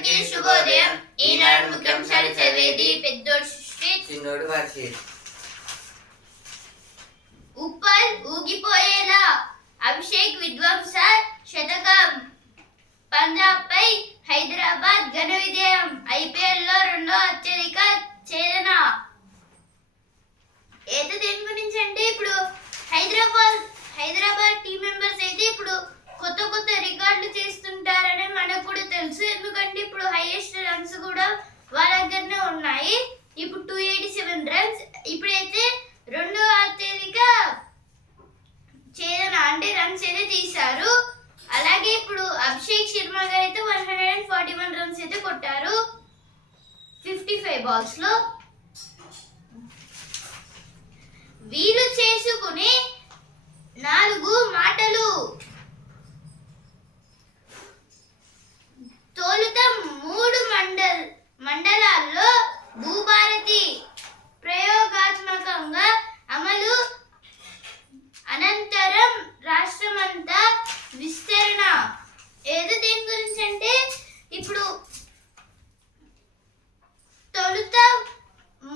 అందరికీ శుభోదయం. ఈనాడు ముఖ్యాంశాలు చదివేది పెద్దోడు సృష్టి, చిన్నోడు వర్షిత్. ఉప్పల్ ఊగిపోయేలా అభిషేక్ విధ్వంస శతకం. పంజాబ్ పై హైదరాబాద్ ఘన విజయం. ఐపీఎల్ లో రెండో అత్యధిక ఛేదన. ఏదో దేని గురించి అంటే ఇప్పుడు హైదరాబాద్ టీం మెంబర్స్ అయితే ఇప్పుడు కొత్త రికార్డులు చేస్తుంటారని మనకు కూడా తెలుసు. ఎందుకంటే ఇప్పుడు హైయెస్ట్ రన్స్ కూడా వాళ్ళ దగ్గరనే ఉన్నాయి. ఇప్పుడు 287 రన్స్. ఇప్పుడైతే రెండో అత్యధిక ఛేదన అంటే రన్స్ అయితే తీశారు. అలాగే ఇప్పుడు అభిషేక్ శర్మ గారు అయితే 141 రన్స్ అయితే కొట్టారు 55 బాల్స్ లో. వీరు చేసుకునే 4 మాటలు. తొలుత 3 మండలాల్లో భూభారతి ప్రయోగాత్మకంగా అమలు. అనంతరం రాష్ట్రమంతా విస్తరణ. ఏదో దేని గురించి అంటే ఇప్పుడు తొలుత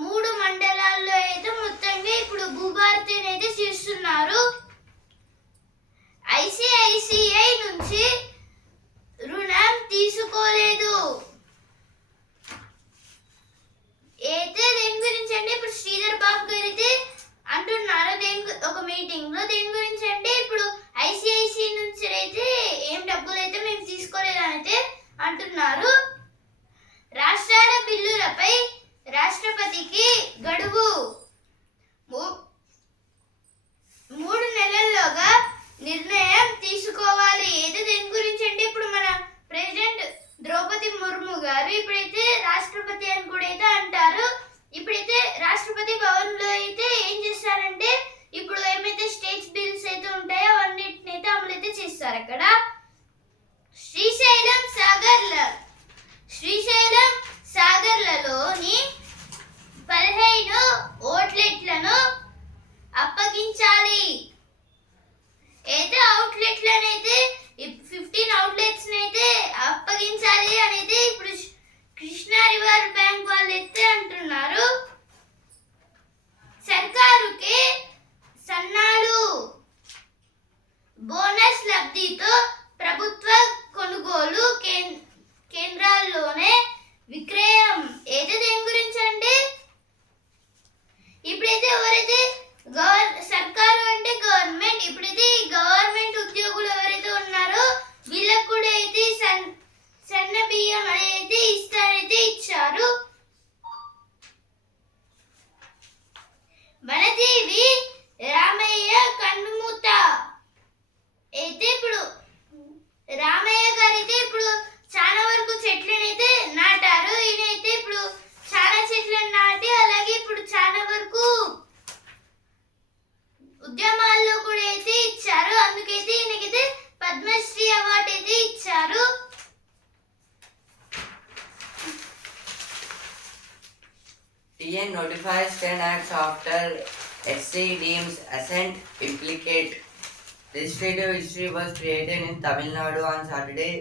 3 మండలాల్లో అయితే మొత్తంగా ఇప్పుడు భూభారతిని అయితే చేస్తున్నారు. ఐసిఐసిఐ నుంచి రుణం తీసుకోలేదు. అయితే దేని గురించి అంటే ఇప్పుడు శ్రీధర్ బాబు గారు అయితే అంటున్నారు ఒక మీటింగ్ లో. దేని గురించి అంటే ఇప్పుడు ఐసిఐసిఐ నుంచి అయితే ఏం డబ్బులు అయితే మేము తీసుకోలేదని అయితే అంటున్నారు. రాష్ట్రాల బిల్లులపై రాష్ట్రపతికి గడువు. 3 నెలల్లోగా నిర్ణయం తీసుకోవాలి. ఏదో దేని గురించి అంటే ఇప్పుడు మన ప్రెసిడెంట్ ద్రౌపది ముర్ము గారు ఇప్పుడైతే రాష్ట్రపతి అని కూడా అయితే అంటారు. ఇప్పుడైతే రాష్ట్రపతి భవన్ లో అయితే ఏం చేస్తారంటే ఇప్పుడు ఏమైతే స్టేట్స్ బిల్స్ అయితే ఉంటాయో అవన్నిటిని అయితే అమలు అయితే చేస్తారు. అక్కడ శ్రీశైలం సాగర్లలోని 15 అవుట్లెట్లను అప్పగించాలి. అయితే అవుట్లెట్లను అయితే 15 అవుట్లెట్స్ అయితే అప్పగించాలి అనేది ఇప్పుడు కృష్ణా రివర్ బ్యాంక్ వాళ్ళు అయితే అంటున్నారు. సర్కారుకి సన్నాలు. బోనస్ లబ్ధితో ప్రభుత్వ కొనుగోలు కేంద్రాల్లోనే విక్రయం. ఏదో దేని గురించి అంటే ఇప్పుడైతే ఎవరైతే సర్కారు అంటే గవర్నమెంట్, ఇప్పుడైతే ఈ గవర్నమెంట్ ఉద్యోగులు ఎవరైతే ఉన్నారో వీళ్ళకు కూడా అయితే సన్న బియ్యం అనేది ఇస్తారైతే ఇచ్చారు. వనజీవి రామయ్య కన్నుమూత. అయితే ఇప్పుడు రామయ్య గారు అయితే ఇప్పుడు చాలా వరకు చెట్లను అయితే నాటారు. ఈయనైతే ఇప్పుడు చాలా చెట్లను నాటి అలాగే ఇప్పుడు చాలా వరకు ఉద్యమాల్లో కూడా అయితే ఇచ్చారు. అందుకైతే ఈయనకైతే పద్మశ్రీ అవార్డు అయితే ఇచ్చారు. TN notifies 10 acts after SC deems assent implicate. Legislative history was created in Tamil Nadu on Saturday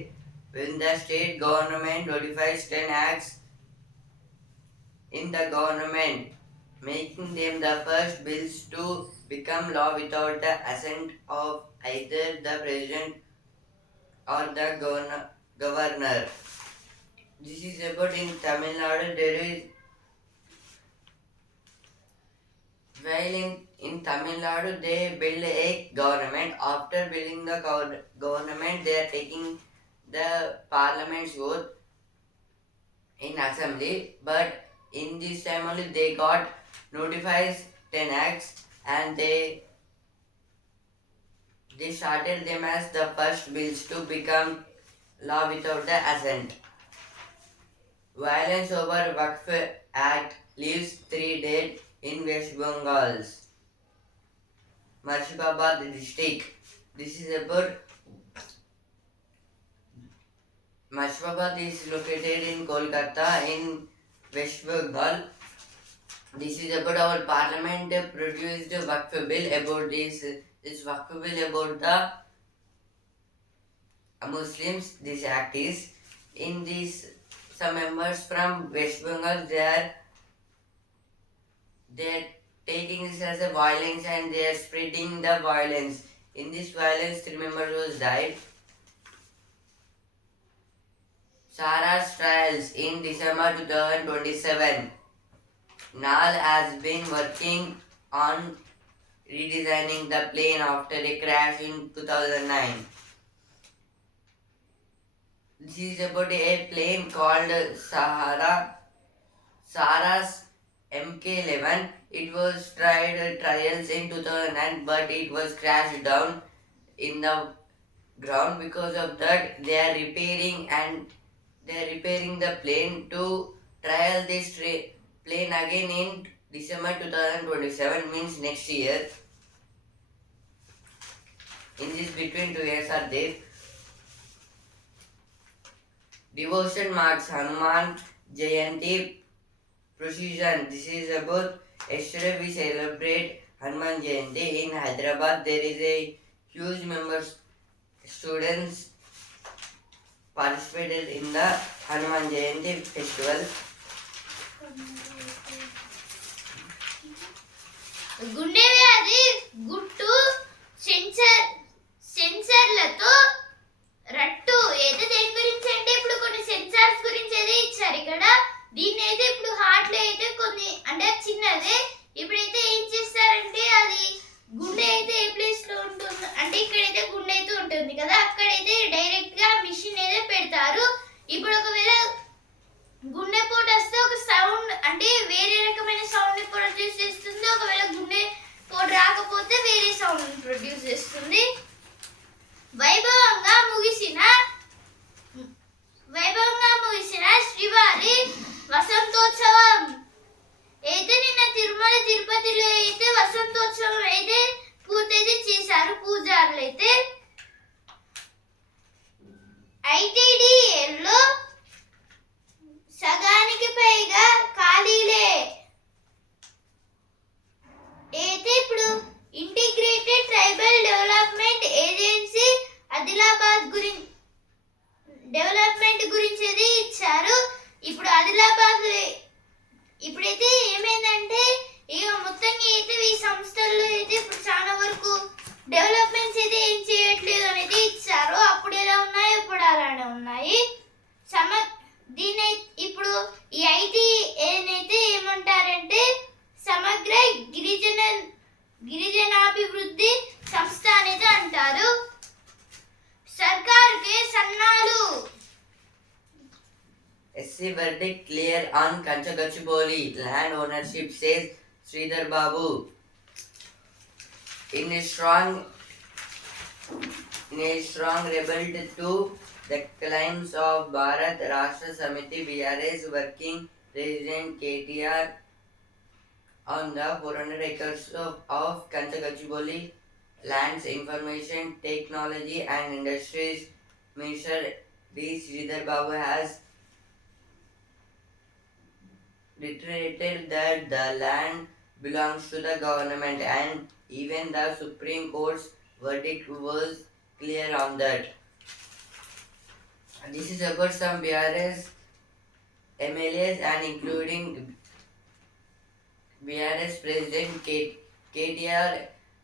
when the state government notifies 10 acts in the government, making them the first bills to become law without the assent of either the president or the governor. This is about in Tamil Nadu. There is while in Tamil Nadu they build a government. After building the government, they are taking the parliament's vote in assembly. But in this time only they got notifies 10 acts and they started them as the first bills to become law without the assent. Violence over Waqf Act leaves 3 dead in West Bengal's Murshidabad district. This is about Murshidabad is located in Kolkata in West Bengal. This is about our parliament produced Waqf bill about this Waqf bill about the Muslims. This act is in this some members from West Bengal, they're taking this as a violence and they are spreading the violence. In this violence, 3 members was died. Sarah's trials in December 2027. Nal has been working on redesigning the plane after a crash in 2009. This is about a plane called Sarah's MK11. It was trials in 2009, but it was crashed down in the ground. Because of that, they are repairing the plane to trial this plane again in December 2027, means next year. In this between 2 years are there. Devotion marks Hanuman Jayanti procession. This is about yesterday we celebrate Hanuman Jayanti in Hyderabad. There is a huge number of students participated in the Hanuman Jayanti festival. గుండె వ్యాధి గుట్టు సెన్సర్లతో రట్టు అయితే దేని గురించి అంటే ఇప్పుడు కొన్ని సెన్సార్స్ గురించి అయితే ఇచ్చారు ఇక్కడ. దీన్ని అయితే ఇప్పుడు హార్ట్ లో అయితే కొన్ని అంటే చిన్నదే ఇప్పుడైతే ఏం చేస్తారంటే అది గుండె అయితే ఏ ప్లేస్ లో ఉంటుంది అంటే ఇక్కడైతే గుండె అయితే ఉంటుంది కదా, అక్కడైతే డైరెక్ట్ గా మిషన్ అయితే పెడతారు. ఇప్పుడు ఒకవేళ గుండె పోటు వస్తే ఒక సౌండ్ అంటే వేరే రకమైన సౌండ్ ని ప్రొడ్యూస్ చేస్తుంది. ఒకవేళ గుండె పోటు రాకపోతే వేరే సౌండ్ ని ప్రొడ్యూస్ చేస్తుంది. వైభవంగా ముగిసిన శ్రీవారి వసంతోత్సవం అయితే నిన్న తిరుమల తిరుపతిలో అయితే వసంతోత్సవం అయితే పూర్తయితే చేశారు పూజారులు అయితే. ఐటీడీఏలో సగానికి పైగా ఖాళీలే అయితే ఇప్పుడు integrated tribal development agency Adilabad డెవలప్మెంట్ గురించి అయితే ఇచ్చారు. ఇప్పుడు ఆదిలాబాద్ ఇప్పుడైతే ఏమైందంటే ఇక మొత్తంగా అయితే ఈ సంస్థల్లో అయితే ఇప్పుడు చాలా వరకు డెవలప్మెంట్స్ అయితే ఏం చేయట్లేదు అనేది ఇచ్చారు. అప్పుడు ఎలా ఉన్నాయో ఇప్పుడు అలానే ఉన్నాయి. దీని ఇప్పుడు ఈ ఐటీ ఏనైతే ఏమంటారంటే సమగ్ర గిరిజనాభివృద్ధి సంస్థ అనేది అంటారు. సర్కార్కి సన్నాలు. SC verdict clear on Kanchagachiboli land ownership, says Sridhar Babu. In a strong rebuttal to the claims of Bharat Rashtra Samiti, BRS working President KTR on the 400 acres of Kanchagachiboli lands, Information Technology and Industries Minister D. Sridhar Babu has reiterated that the land belongs to the government, and even the Supreme Court's verdict was clear on that. This is about some BRS MLAs and including BRS President KTR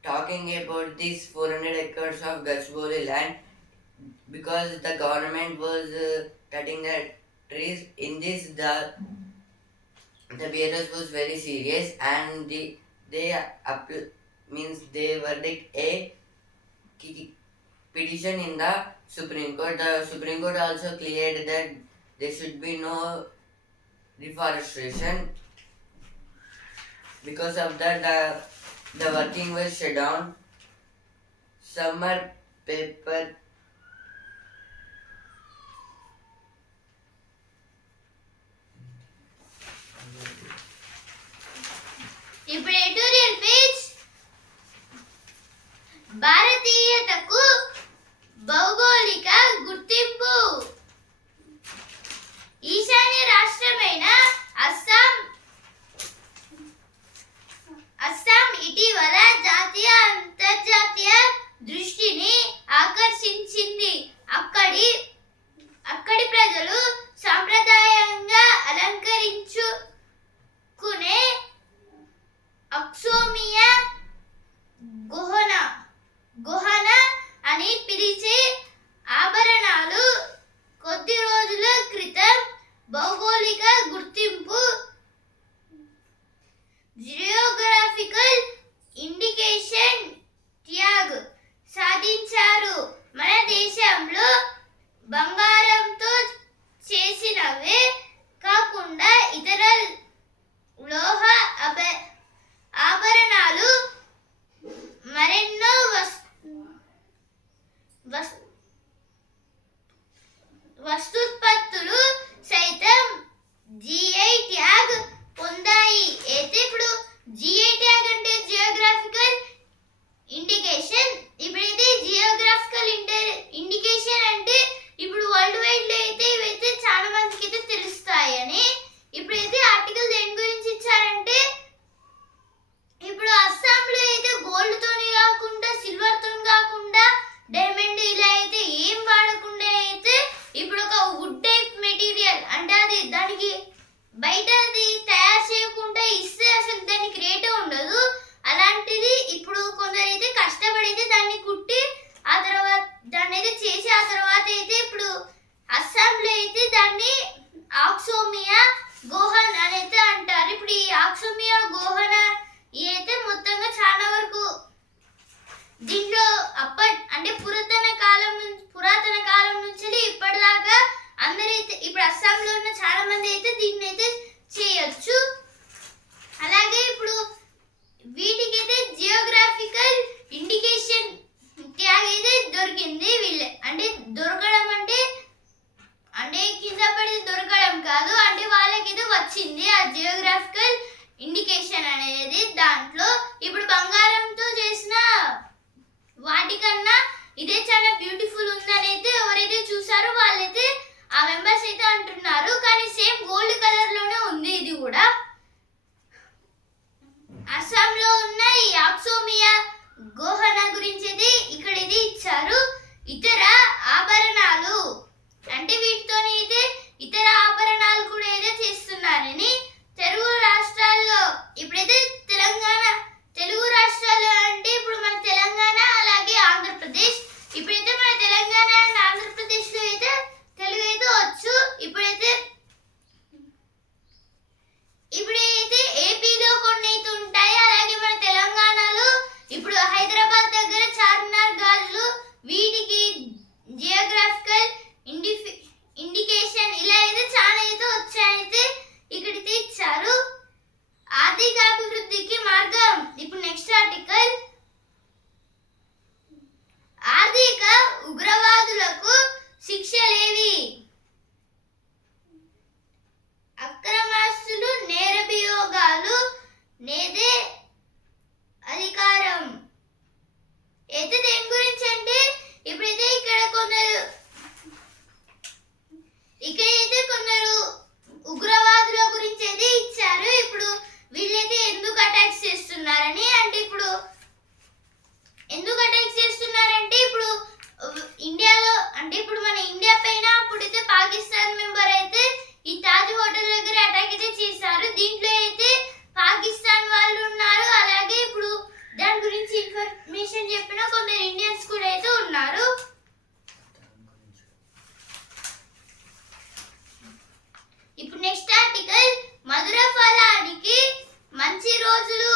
talking about this 400 acres of Gachibowli land because the government was cutting the trees. In this, the BRS was very serious and they verdict a petition in the Supreme Court. The Supreme Court also cleared that there should be no reforestation. Because of that, the working was shut down. Summer paper ఇప్పుడు editorial page. భారతీయతకు భౌగోళిక గుర్తింపు. ఈశాన్య రాష్ట్రమైన అస్సాం ఇటీవల జాతీయ అంతర్జాతీయ దృష్టిని ఆకర్షించింది. మెటీరియల్ అంటే అది దానికి బయట అది తయారు చేయకుండా ఇస్తే అసలు దానికి రేటే ఉండదు. అలాంటిది ఇప్పుడు కొందరైతే కష్టపడితే దాన్ని కుట్టి ఆ తర్వాత దాన్ని అయితే చేసి ఆ తర్వాత అయితే ఇప్పుడు అస్సాంలో అయితే దాన్ని ఆక్సోమియా గోహన్ అని అయితే అంటారు. ఇప్పుడు ఈ ఆక్సోమియా గోహన అయితే మొత్తంగా చాలా వరకు దీంట్లో అంటే పురాతన కాలం నుంచి ఇప్పటిదాకా అందరైతే ఇప్పుడు అస్సాంలో ఉన్న చాలా మంది అయితే దీన్ని అయితే చేయొచ్చు. అలాగే ఇప్పుడు వీటికైతే జియోగ్రాఫికల్ ఇండికేషన్ ట్యాగ్ అయితే దొరికింది. వీళ్ళే అంటే దొరకడం అంటే కింద పడి దొరకడం కాదు, అంటే వాళ్ళకైతే వచ్చింది ఆ జియోగ్రాఫికల్ ఇండికేషన్ అనేది. దాంట్లో ఇప్పుడు బంగారంతో చేసిన వాటికన్నా ఇదే చాలా బ్యూటిఫుల్ ఉందని అయితే ఎవరైతే చూసారో వాళ్ళైతే ఆ మెంబర్స్ అయితే అంటున్నారు. కానీ సేమ్ గోల్డ్ కలర్ లోనే ఉంది ఇది కూడా. అస్సాంలో ఉన్న ఈ ఆక్సోమియా గోహన గురించి అయితే ఇక్కడ ఇది ఇచ్చారు. ఇతర ఆభరణాలు అంటే వీటితోనే అయితే ఇతర ఆభరణాలు కూడా అయితే చేస్తున్నారని తెలుగు రాష్ట్రాల్లో ఇప్పుడైతే తెలుగు రాష్ట్రాలు అంటే ఇప్పుడు మన తెలంగాణ అలాగే ఆంధ్రప్రదేశ్. ఇప్పుడైతే మన తెలంగాణ అండ్ ఆంధ్రప్రదేశ్ లో అయితే తెలుగు అయితే వచ్చు. ఇప్పుడైతే ఏపీలో కొన్ని అయితే ఉంటాయి. అలాగే మన తెలంగాణలో ఇప్పుడు హైదరాబాద్ దగ్గర చార్మినార్ గాజులు వీటికి జియోగ్రాఫికల్ ఇండికేషన్ ఇలా అయితే చాలా అయితే వచ్చాయైతే ఇక్కడైతే ఇచ్చారు. ఆర్థికాభివృద్ధికి మార్గం. ఇప్పుడు నెక్స్ట్ ఆర్టికల్ ఆర్థిక ఉగ్రవాదులకు శిక్షలేవి. అక్రమాస్తులు నేరభియోగాలు నేదే అధికారం. అయితే దేని గురించి అంటే ఇప్పుడైతే ఇక్కడైతే కొందరు ఉగ్రవాదుల గురించి అయితే ఇచ్చారు. ఇప్పుడు వీళ్ళైతే ఎందుకు అటాక్స్ చేస్తున్నారని అంటే ఇప్పుడు ఎందుకు అటాక్స్ చేస్తున్నారంటే ఇప్పుడు ఇండియాలో అంటే ఇప్పుడు మన ఇండియా పైన అప్పుడైతే పాకిస్తాన్ మెంబర్ అయితే ఈ తాజ్ హోటల్ దగ్గర అటాక్ అయితే చేశారు. దీంట్లో అయితే పాకిస్తాన్ వాళ్ళు ఉన్నారు. అలాగే ఇప్పుడు దాని గురించి ఇన్ఫర్మేషన్ చెప్పిన కొందరు ఇండియన్స్ కూడా అయితే ఉన్నారు. ఇప్పుడు నెక్స్ట్ ఆర్టికల్ మధుర ఫలానికి మంచి రోజులు.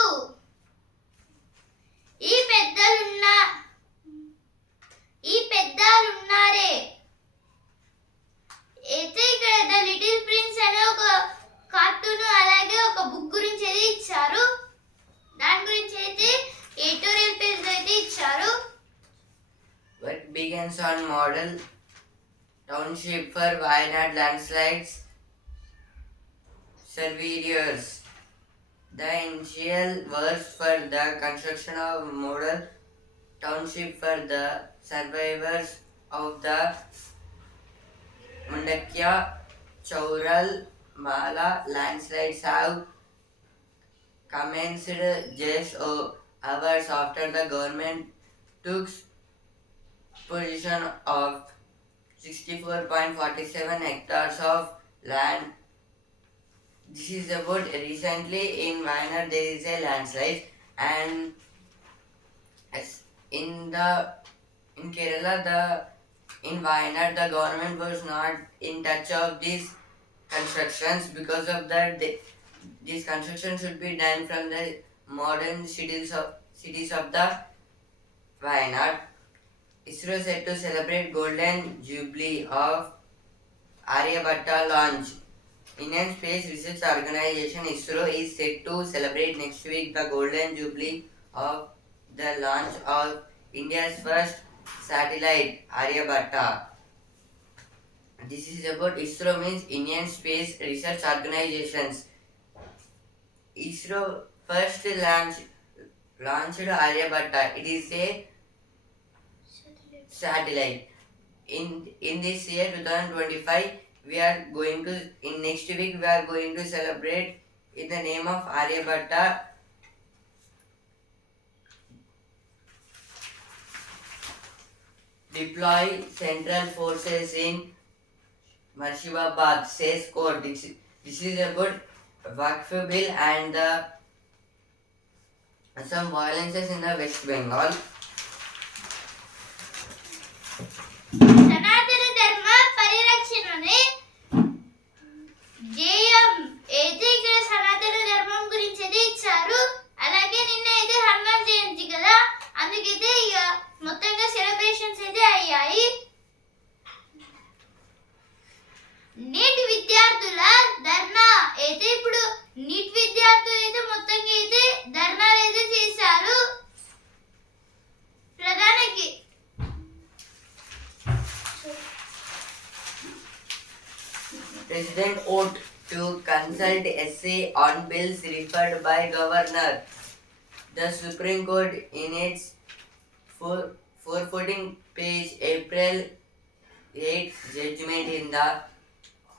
ఈ పెద్దలున్నారే అయితే ఇక్కడ ద లిటిల్ ప్రిన్స్ అనే ఒక కార్టూన్ అలాగే ఒక బుక్ గురించి అయితే ఇచ్చారు. దాని గురించి అయితే ఎడిటోరియల్ పేజ్ అయితే ఇచ్చారు. Work begins on model township for Wayanad landslides surveyors. The initial works for the construction of model township for the survivors of the Mundakya Chaural Mala landslides have commenced just hours after the government took possession of 64.47 hectares of land. This is about recently in Wayanad there is a landslide, and in Kerala in Wayanad the government was not in touch of these constructions. Because of that this construction should be done from the modern cities of the Wayanad. ISRO set to celebrate golden jubilee of Aryabhatta launch. Indian Space Research Organization ISRO is set to celebrate next week the golden jubilee of the launch of India's first satellite Aryabhatta. This is about ISRO means Indian Space Research Organizations. ISRO first launched Aryabhatta. It is a satellite. In this year 2025 we are going to in next week we are going to celebrate in the name of Aryabhatta. Deploy central forces in Murshidabad says court. This is about Waqf bill and some violences in the West Bengal. సనాతన ధర్మ పరిరక్షణని జేఎం అయితే ఇక్కడ సనాతన ధర్మం గురించి అయితే ఇచ్చారు. అలాగే నిన్న అయితే హనుమాన్ జయంతి కదా, అందుకైతే ఇక మొత్తంగా సెలబ్రేషన్స్ అయితే అయ్యాయి. నీట్ విద్యార్థుల ధర్నా అయితే ఇప్పుడు నీట్ విద్యార్థులు అయితే మొత్తంగా అయితే ధర్నాలు అయితే చేశారు. ప్రధానికి President ought to consult essay on bills referred by governor. The Supreme Court in its 414-page April 8 judgment in the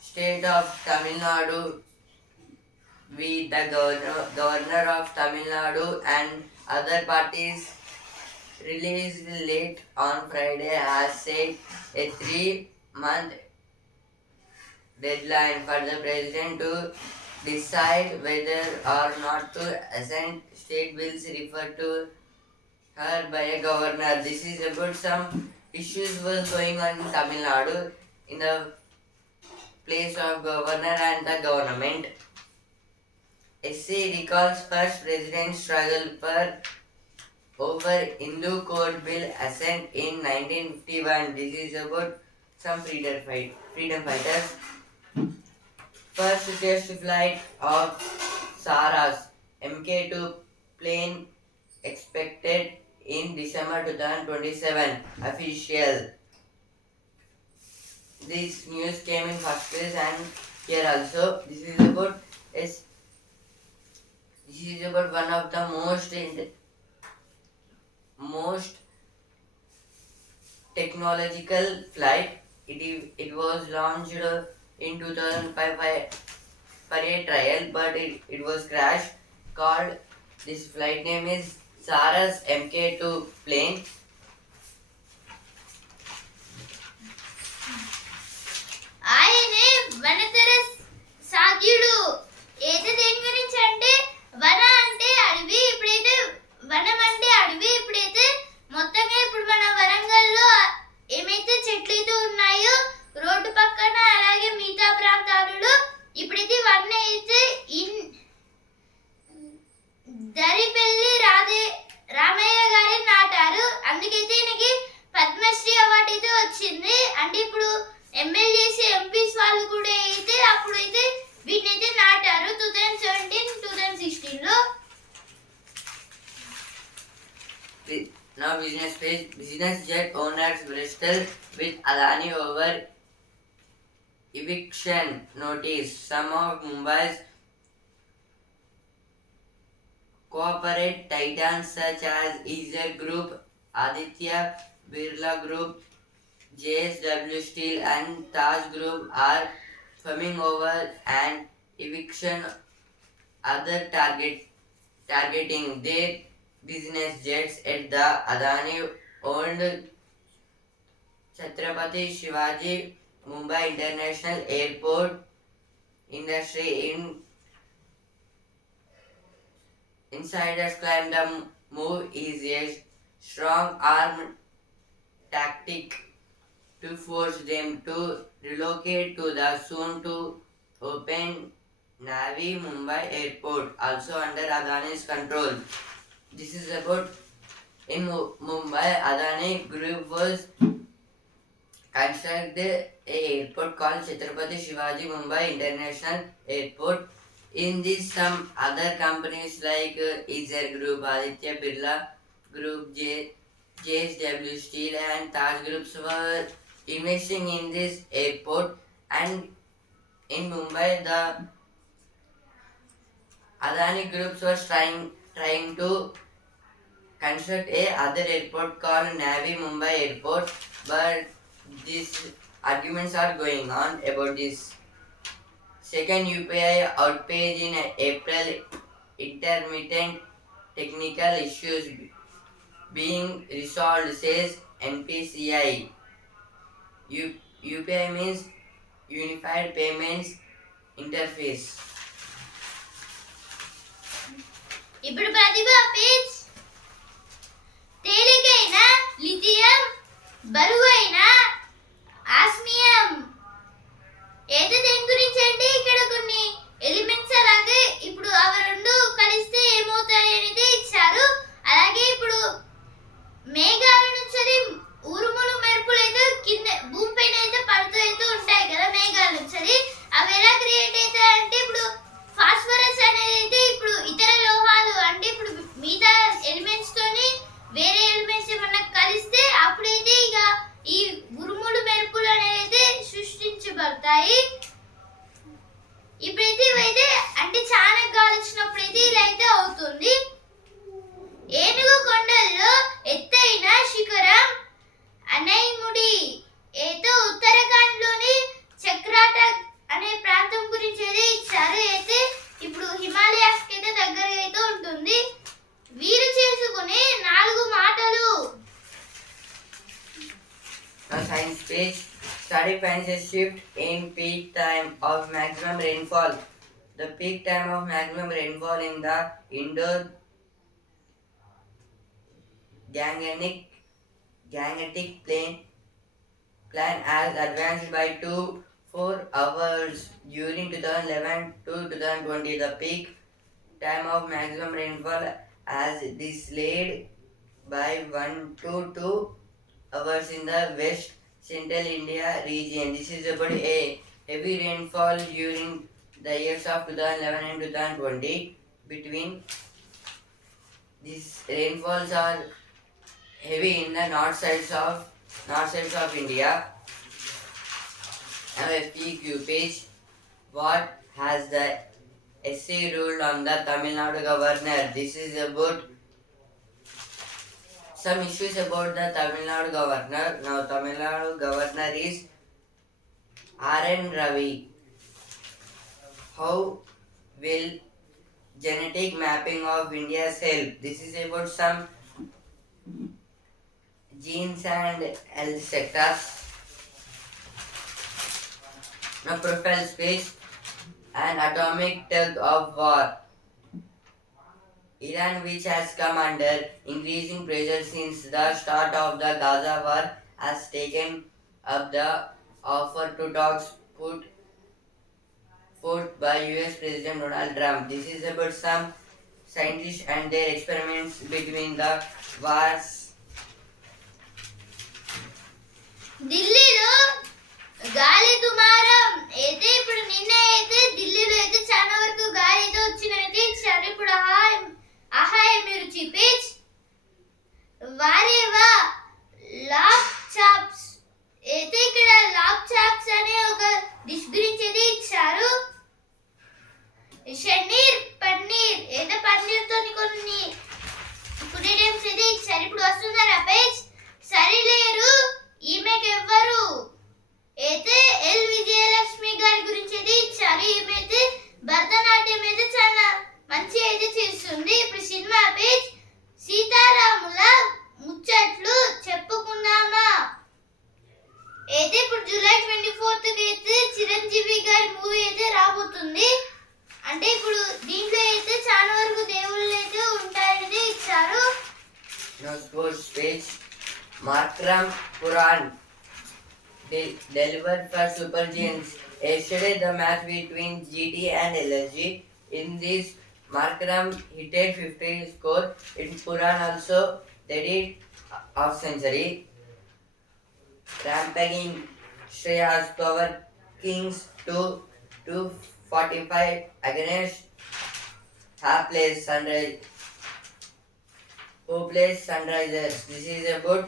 state of Tamil Nadu with the governor of Tamil Nadu and other parties released late on Friday has set a 3-month deadline for the president to decide whether or not to assent state bills referred to her by a governor. This is about some issues was going on in Tamil Nadu in the place of governor and the government. SC recalls first president's struggle for over Hindu code bill assent in 1951. This is about some freedom fighters. First test flight of Saras Mk2 plane expected in December 2027. Official. This news came in first place and here also. This is about one of the most technological flight. It was launched in 2005 for a trial, but it was crashed. Called this flight name is Saras Mk2 plane. ఆయనే వనతర సాగ్యుడు. ఏదో దేని గురించి అంటే వన అంటే అడవి, ఇప్పుడైతే వనం అంటే అడవి. ఇప్పుడైతే మొత్తంగా ఇప్పుడు మన వరంగల్లో ఏమైతే చెట్లు అయితే ఉన్నాయో రోడ్డు పక్కన అలాగే మిగతా ప్రాంతాలలో ఇప్పుడైతే ఇవన్నీ అయితే దరిపెల్లి రామయ్య గారి నాటారు. అందుకైతే ఈయనకి పద్మశ్రీ అవార్డు అయితే వచ్చింది. అంటే ఇప్పుడు ఎమ్మెల్యేస్ ఎంపీస్ వాళ్ళు కూడా అయితే అప్పుడైతే వీటిని అయితే నాటారు 2017-2016లో. Now business page. Business jet owners bristle with Adani over eviction notice. Some of Mumbai's corporate titans such as Eicher Group, Aditya Birla Group, JSW Steel and Taj Group are swimming over an eviction other targeting their business jets at the Adani owned Chhatrapati Shivaji Mumbai International Airport industry. Insiders claim the move is a strong arm tactic to force them to relocate to the soon to open Navi Mumbai Airport, also under Adani's control. This is about in Mumbai. Adani Group was constructed a airport called Chhatrapati Shivaji Mumbai International Airport. In this, some other companies like Eicher Group, Aditya Birla Group, JSW Steel and Taj Groups were investing in this airport. And in Mumbai, the Adani Groups was trying to construct a other airport called Navi Mumbai Airport, but these arguments are going on about this. Second UPI outpage in April, intermittent technical issues being resolved, says NPCI. UPI means unified payments interface. ఇప్పుడు ప్రతిభ పేజ్ తేలికైన లిథియం బరువైన ఆస్మియం అయితే దేని గురించి అంటే ఇక్కడ కొన్ని ఎలిమెంట్స్ అలాగే ఇప్పుడు అవి రెండు కలిస్తే ఏమవుతాయి అనేది ఇచ్చారు. అలాగే ఇప్పుడు మేఘాల నుంచి ఉరుములు మెరుపులు అయితే కింద భూమిపైన అయితే పడుతూ అయితే ఉంటాయి కదా మేఘాల నుంచి. అవి ఎలా క్రియేట్ అవుతాయి అంటే ఇప్పుడు ఫాస్ఫరస్ అనేది అయితే ఇప్పుడు ఇతర లోహాలు అంటే ఇప్పుడు మిగతా ఎలిమెంట్స్ తోని వేరే ఎలిమెంట్స్ ఏమన్నా కలిస్తే అప్పుడైతే ఇక ఈ ఉరుములు మెరుపులు అనేది అయితే సృష్టించబడతాయి. ఇప్పుడైతే ఇవైతే అంటే చాలా గాలి వచ్చినప్పుడు అయితే ఇలా అయితే అవుతుంది. ఏనుగు కొండల్లో ఎత్తైన శిఖరం అనైముడి అయితే ఉత్తరాఖండ్ లోని చక్రాట అనే ప్రాంతం గురించి అయితే ఇచ్చారు. అయితే ఇప్పుడు హిమాలయాస్ కి అయితే దగ్గరగా అయితే ఉంటుంది. వీరు చేసుకునే 4 మాటలు. Now science page. Study finds a shift in peak time of maximum rainfall. The peak time of maximum rainfall in the Indo-Gangetic Plain has advanced by 4 hours during 2011 to 2020. The peak time of maximum rainfall has delayed by 1 to 2 hours in the West Central India region. This is about a heavy rainfall during the years of 2011 and 2020. Between these rainfalls are heavy in the north sides of India. Now a PQ page. What has the essay ruled on the Tamil Nadu governor? This is about some issues about the Tamil Nadu governor. Now Tamil Nadu governor is R.N. Ravi. How will genetic mapping of India's help? This is about some genes and health sectors. Now profile space and atomic tug of war. Iran, which has come under increasing pressure since the start of the Gaza war, has taken up the offer to talks put forth by US President Donald Trump. This is about some scientists and their experiments between the wars. ఢిల్లీలో గాలి దుమారం అయితే ఇప్పుడు నిన్న అయితే ఢిల్లీలో అయితే చాలా వరకు గాలి అయితే వచ్చినైతే ఇచ్చారు. ఇప్పుడు ఆహా మీరు చూపేజ్ వారేవా లాప్ చాప్స్ అయితే ఇక్కడ లాప్ చాప్స్ అనే ఒక డిష్ గురించి అయితే ఇచ్చారు. షన్నీర్ పన్నీర్ అయితే పన్నీర్ తోని కొన్ని ఫుడ్ ఐటమ్స్ అయితే ఇచ్చారు. ఇప్పుడు వస్తున్నారా పేజ్ సరిలేరు ఈమెకి ఎవ్వరు అయితే ఎల్ విజయలక్ష్మి గారి గురించి అయితే ఇచ్చారు. ఈమె అయితే భరతనాట్యం అయితే చాలా మంచి అయితే చేస్తుంది. ఇప్పుడు సినిమా పేజ్ సీతారాముల ముచ్చట్లు చెప్పుకుందామా అయితే ఇప్పుడు జూలై 24th అయితే చిరంజీవి గారి మూవీ అయితే రాబోతుంది. అంటే ఇప్పుడు దీంట్లో అయితే చాలా వరకు దేవుళ్ళు అయితే ఉంటాయని ఇచ్చారు. Now sports page. Markram Puran delivered for Super Giants. Yesterday the match between GT and LSG. In this, Markram hit a 50 score. In Puran also they did half century. Rampaging Shreyas Power Kings to 245 against Hopeless Sunrisers. This is about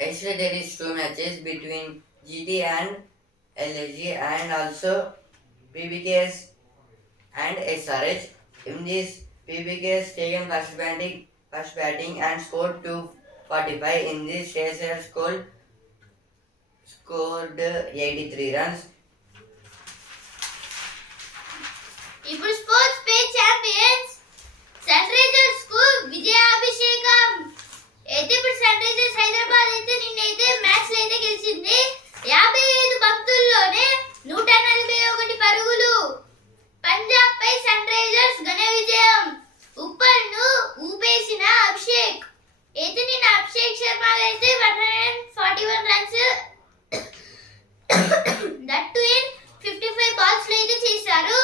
yesterday there is 2 matches between GT and LSG and also PBKS and SRH. In this, PBKS taken first batting and scored 245. In this, SRH scored 83 runs. ఇప్పుడు sports page champions Sunrisers కు విజయాభిషేకం అయితే ఇప్పుడు sun Risers Hyderabad అయితే నిన్నైతే మ్యాచ్ అయితే గెలిచింది. 55 బంతుల్లోనే 141 పరుగులు. పంజాబ్ పై సన్ రైజర్స్ ఘన విజయం. ఉప్పల్ను ఊపేసిన అభిషేక్. అయితే నిన్న అభిషేక్ శర్మ అయితే 141 రన్స్ దట్ టు ఇన్ 55 బాల్స్ లో అయితే చేశారు.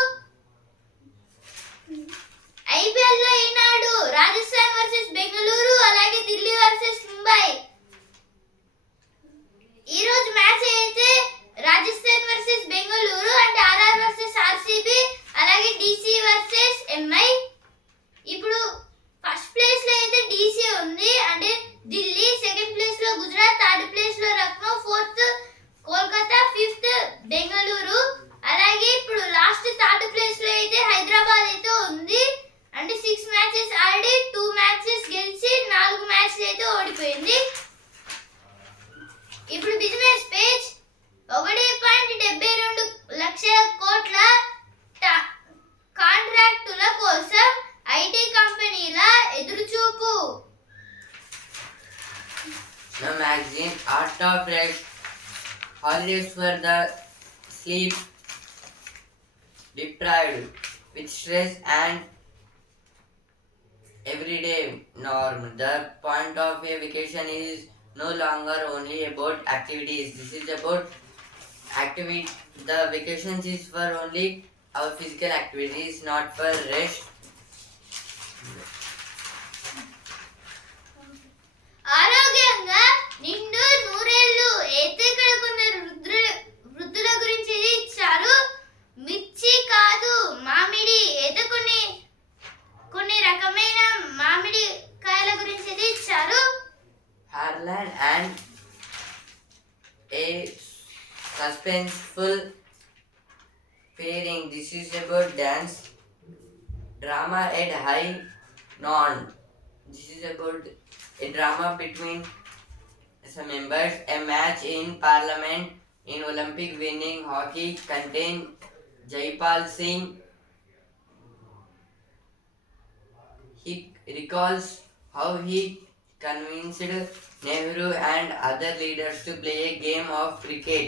ఐపీఎల్ లో ఈనాడు రాజస్థాన్ వర్సెస్ బెంగళూరు, అలాగే ఢిల్లీ వర్సెస్ ముంబై. ఈ రోజు మ్యాచ్ అయితే రాజస్థాన్ వర్సెస్ బెంగళూరు అంటే ఆర్ఆర్ వర్సెస్ ఆర్సీబీ, అలాగే డీసీ వర్సెస్ ఎంఐ. ఇప్పుడు ఫస్ట్ ప్లేస్ లో అయితే డీసీ ఉంది అంటే ఢిల్లీ, సెకండ్ ప్లేస్ లో గుజరాత్, థర్డ్ ప్లేస్ లో లక్నో, ఫోర్త్ కోల్కతా, ఫిఫ్త్ బెంగళూరు. అలాగే ఇప్పుడు లాస్ట్ థర్డ్ ప్లేస్ లో అయితే హైదరాబాద్ అయితే ఉంది అంటే 6 మ్యాచెస్ ఆడి 2 మ్యాచెస్ గెలిచి 4 మ్యాచ్లు అయితే ఓడిపోయింది. ఇప్పుడు బిజినెస్ పేజ్ 1.72 లక్షల కోట్ల కాంట్రాక్టుల కోసం ఐటీ కంపెనీల ఎదురుచూపు. The magazine Art of Rest, holidays for the sleep deprived with stress and everyday norm. The point of a vacation is no longer only about activities. This is about activity. The vacations is for only our physical activities, not for rest. ఆరోగ్యంగా నిండు నూరేళ్లు అయితే ఇక్కడ కొన్ని వృద్ధుల గురించి ఇది ఇచ్చారు. మిర్చి కాదు మామిడి అయితే కొన్ని రకమైన మామిడి కాయల గురించి ఇది ఇచ్చారు. Harlan and a suspenseful pairing. This is about dance drama at high noon. This is about a drama between some members. A match in Parliament in Olympic winning hockey contain Jaipal Singh. He recalls how he convinced Nehru and other leaders to play a game of cricket.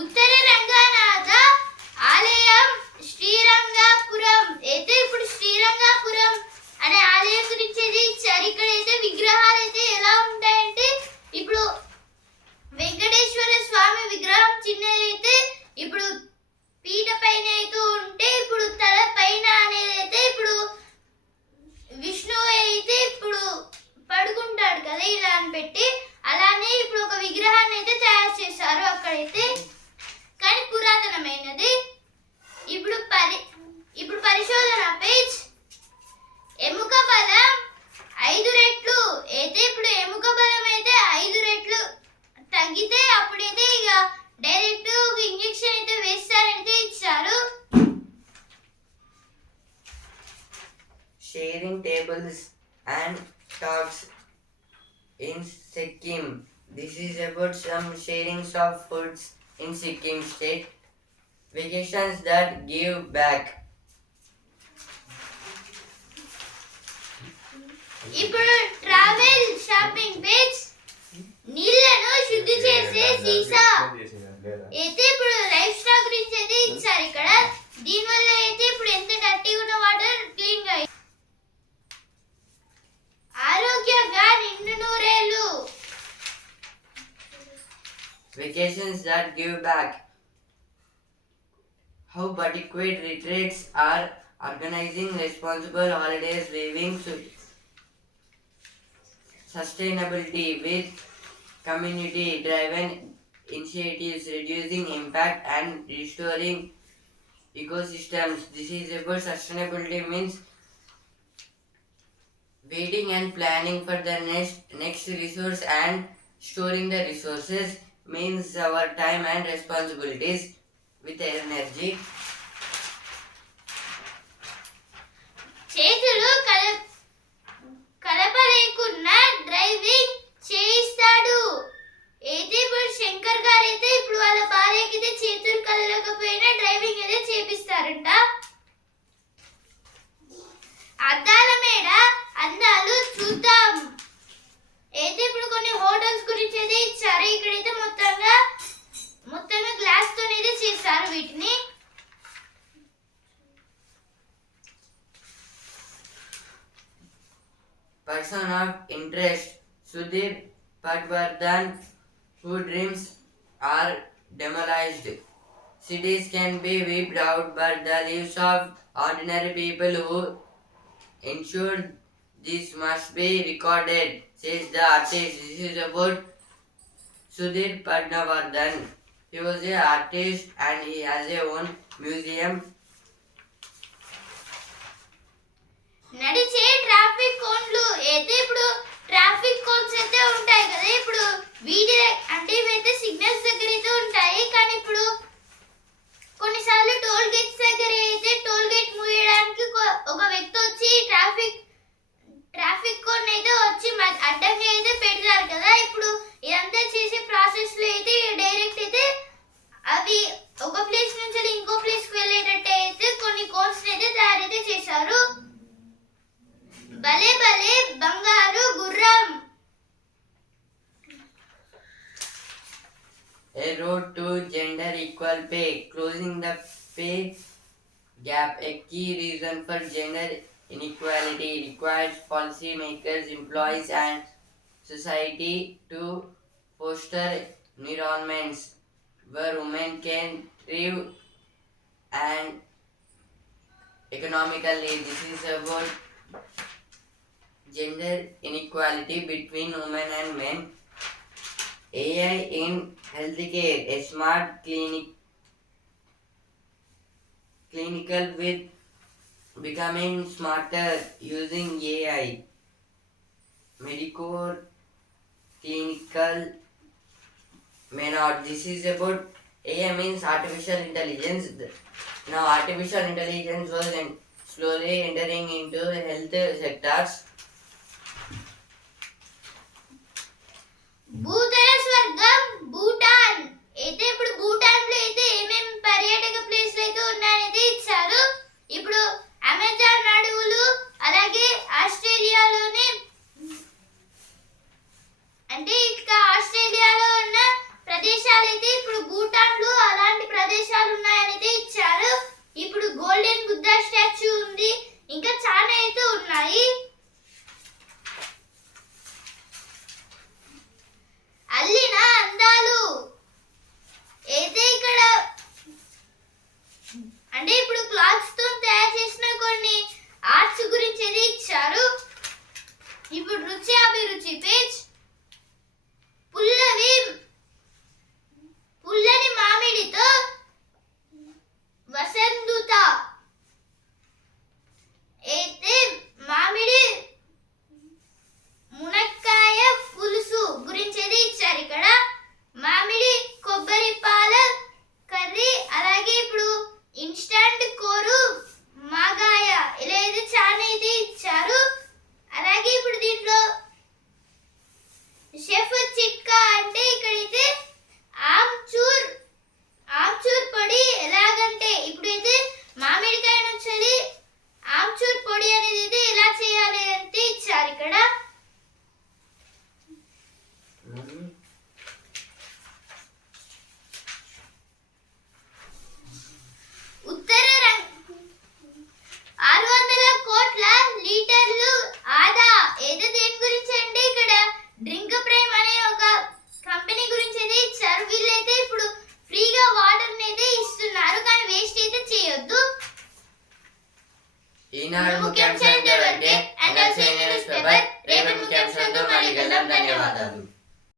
ఉత్తర రంగనాథ ఆలయం శ్రీరంగపురం అయితే ఇప్పుడు శ్రీరంగపురం అనే ఆలయం గురించి ఇది ఇచ్చారు. ఇక్కడైతే విగ్రహాలు అయితే ఎలా ఉంటాయంటే ఇప్పుడు వెంకటేశ్వర స్వామి విగ్రహం చిన్నదైతే ఇప్పుడు పీట పైన అయితే ఉంటే ఇప్పుడు తల పైన అనేది అయితే ఇప్పుడు విష్ణువు అయితే ఇప్పుడు పడుకుంటాడు కదా ఇలా అని పెట్టి, అలానే ఇప్పుడు ఒక విగ్రహాన్ని అయితే తయారు చేశారు అక్కడైతే, కానీ పురాతనమైనది. ఇప్పుడు పరిశోధన పేజ్ ఎముక బలం 5 రెట్లు అయితే ఇప్పుడు ఎముక బలం అయితే 5 రెట్లు తగ్గితే అప్పుడైతే ఇక డైరెక్ట్ ఇంజెక్షన్ అయితే వేస్తారైతే ఇచ్చారు. Sharing tables and talks in Sikkim. This is about some sharings of foods in Sikkim state. Vacations that give back. ఇప్పుడు ట్రావెల్ షాపింగ్ పేజ్ నీళ్లను శుద్ధి చేసే సీసా అయితే ఇప్పుడు లైఫ్ స్టాక్ గురించి అయితే ఇచ్చారు ఇక్కడ. దీనివల్ల అయితే ఇప్పుడు ఎంత డర్టీ ఉన్న వాటర్ క్లీన్ గా ఆరోగ్యంగా నిండు నూరేళ్లు. Vacations that give back. How adequate retreats are organizing responsible holidays, weaving sustainability with community-driven initiatives, reducing impact and restoring ecosystems. This is about sustainability means waiting and planning for the next resource, and storing the resources means our time and responsibilities with energy. చేతులు కలపలేకున్నా డ్రైవింగ్ చేయిస్తాడు. అయితే ఇప్పుడు శంకర్ గారు అయితే ఇప్పుడు వాళ్ళ భార్యకి అయితే చేతులు కలగకపోయినా డ్రైవింగ్ అయితే చేపిస్తారంట. అద్దాల మేడ అందాలు చూద్దాం. కొన్ని హోటల్స్ గురించి అయితే ఇచ్చారు. ఇక్కడైతే మొత్తంగా గ్లాస్ తో అయితే చేస్తారు వీటిని. Person of interest: Sudhir Patwardhan, whose dreams are demolished. Cities can be wiped out, but the lives of ordinary people who ensured this must be recorded, says the artist. This is about Sudhir Patwardhan. He was an artist and he has a own museum. నడిచే ట్రాఫిక్ కోన్లు అయితే ఇప్పుడు traffic cones అయితే ఉంటాయి కదా, ఇప్పుడు వీటి అంటే ఇవైతే సిగ్నల్స్ దగ్గర అయితే ఉంటాయి. కానీ ఇప్పుడు కొన్నిసార్లు టోల్ గేట్స్ దగ్గర అయితే టోల్ గేట్ మూయడానికి ఒక వ్యక్తి వచ్చి ట్రాఫిక్ కోన్ అయితే వచ్చి అడ్డంగా అయితే పెడతారు కదా. ఇప్పుడు ఇదంతా చేసే ప్రాసెస్ లో అయితే డైరెక్ట్ అయితే అవి ఒక ప్లేస్ నుంచి ఇంకో ప్లేస్ కి వెళ్ళేటట్టు అయితే కొన్ని కోన్స్ అయితే తయారైతే చేశారు. భలే భలే బంగారు గుర్రం. A road to gender equal pay. Closing the pay gap, a key reason for gender inequality, requires policy makers, employees, and society to foster environments where women can thrive and economically. This is about gender inequality between women and men. AI in healthcare, a smart clinical with becoming smarter using AI. Medicore clinical may not. This is about AI means artificial intelligence. Now artificial intelligence was slowly entering into health sectors. భూతల స్వర్గం భూటాన్ అయితే ఇప్పుడు భూటాన్ లో అయితే ఏమేం పర్యాటక ప్లేస్లు అయితే ఉన్నాయనేది ఇచ్చారు. ఇప్పుడు అమెజాన్ అడవులు, అలాగే ఆస్ట్రేలియాలోనే అంటే ఇక ఆస్ట్రేలియాలో ఉన్న ప్రదేశాలు అయితే ఇప్పుడు భూటాన్ లో అలాంటి ప్రదేశాలు ఉన్నాయనేది ఇచ్చారు. ఇప్పుడు గోల్డెన్ బుద్ధా స్టాచ్యూ ఉంది, ఇంకా చాలా అయితే ఉన్నాయి. అల్లిన అందాలు అయితే ఇక్కడ అంటే ఇప్పుడు క్లాత్స్ తో తయారు చేసిన కొన్ని ఆర్ట్స్ గురించి అయితే ఇచ్చారు. ఇప్పుడు రుచి అభిరుచి పేజ్. పుల్లని మామిడితో వసంతుత అయితే మామిడి మునక్కాయ పులుసు గురించి అయితే ఇచ్చారు. ఇక్కడ మామిడి కొబ్బరి పాల కర్రీ, అలాగే ఇప్పుడు ఇన్స్టంట్ కోరు మాగాయ ఇలా అయితే చాలా అయితే ఇచ్చారు. అలాగే ఇప్పుడు దీంట్లో షెఫ్ చిట్కా అంటే ఇక్కడైతే ఆమ్చూర్ పొడి ఎలాగంటే ఇప్పుడైతే మామిడికాయ నుంచి ఆమ్చూర్ పొడి అనేది అయితే ఎలా చేయాలి అంటే ఇచ్చారు ఇక్కడ. ఉత్తర 600 కోట్ల లీటర్లు ఆదా ఏదో దేని గురించి అంటే ఇక్కడ డ్రింక్ ప్రైమ్ అనే ఒక కంపెనీ గురించి అయితే ఇచ్చారు. వీళ్ళైతే ఇప్పుడు ఫ్రీగా వాటర్ అయితే ఇస్తున్నారు, కానీ వేస్ట్ అయితే చేయొద్దు. ఈనాడు ముఖ్యాంశాలు రేపటి ముఖ్యాంశాలతో మళ్ళీ కలుద్దాం. ధన్యవాదాలు.